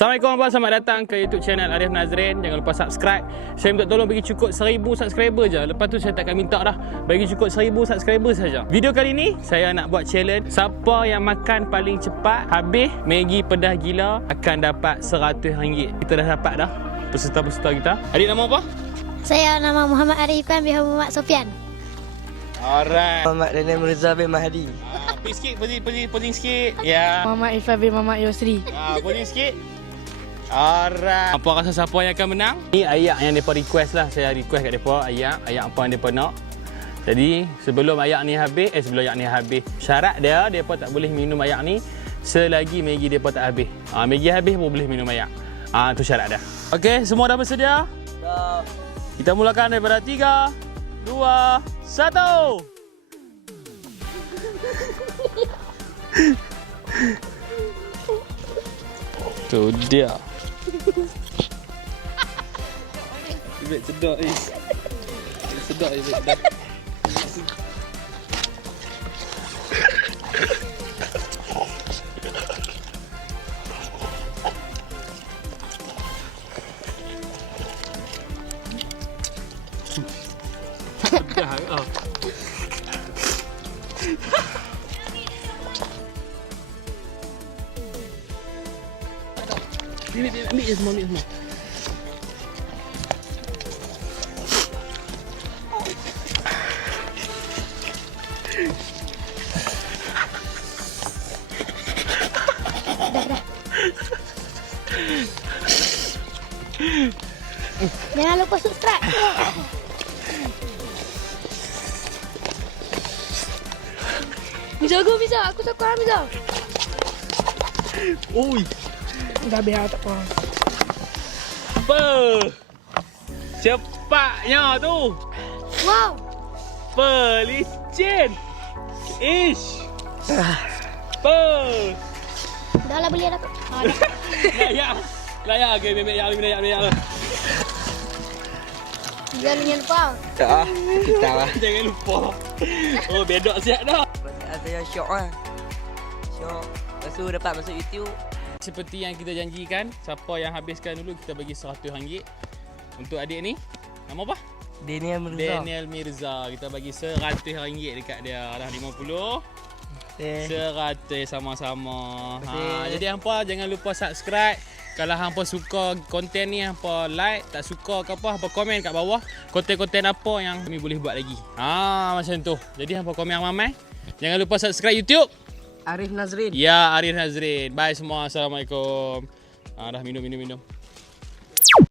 Assalamualaikum abang, selamat datang ke YouTube channel Arif Nazrin. Jangan lupa subscribe. Saya minta tolong bagi cukup 1000 subscriber je. Lepas tu saya takkan minta dah. Bagi cukup 1000 subscriber saja. Video kali ni saya nak buat challenge. Siapa yang makan paling cepat habis Maggi pedas gila akan dapat RM100. Kita dah dapat dah peserta-peserta kita. Adik nama apa? Saya nama Muhammad Arifan bin Muhammad Sofian. Alright. Muhammad Daniel Mirza bin Mahdi. Pergi sikit, posing sikit. Ya. Muhammad Irfan bin Muhammad Yusri. Posing sikit. Alright. Apa rasa siapa yang akan menang? Ni ayak yang mereka request lah. Saya request kat mereka ayak apa yang mereka nak. Jadi sebelum ayak ni habis, syarat dia mereka tak boleh minum ayak ni selagi Maggi mereka tak habis. Maggi habis pun boleh minum ayak. Tu syarat dia. Okey, semua dah bersedia? Dah. Kita mulakan daripada 3, 2, 1. Tu dia. Ibet sedap ni. Sedap Ibet dah. Dah ah. Ambil je semua, Jangan lupa subscribe. Bisa, aku takut Hamza. Oi. Dah biar tak apa. Apa? Cepatnya tu. Wow. Licin. Ish. Dah lah beli dah. Layak ke memek layak. Jangan lupa. Tak kita lah. Jangan lupa. Oh, bedok siap dah. Ada yang syok lah. Syok. Lepas tu dapat masuk YouTube. Seperti yang kita janjikan, siapa yang habiskan dulu kita bagi RM100. Untuk adik ni, nama apa? Daniel Mirza. Daniel Mirza. Kita bagi RM100 dekat dia. Dah 50. 100 sama-sama. Jadi hampa jangan lupa subscribe. Kalau hampa suka konten ni, hampa like, tak suka ke apa, hampa komen kat bawah konten-konten apa yang kami boleh buat lagi. Macam tu. Jadi hampa komen ramai. Jangan lupa subscribe YouTube Arif Nazrin. Ya, Arif Nazrin. Bye semua. Assalamualaikum. Dah minum.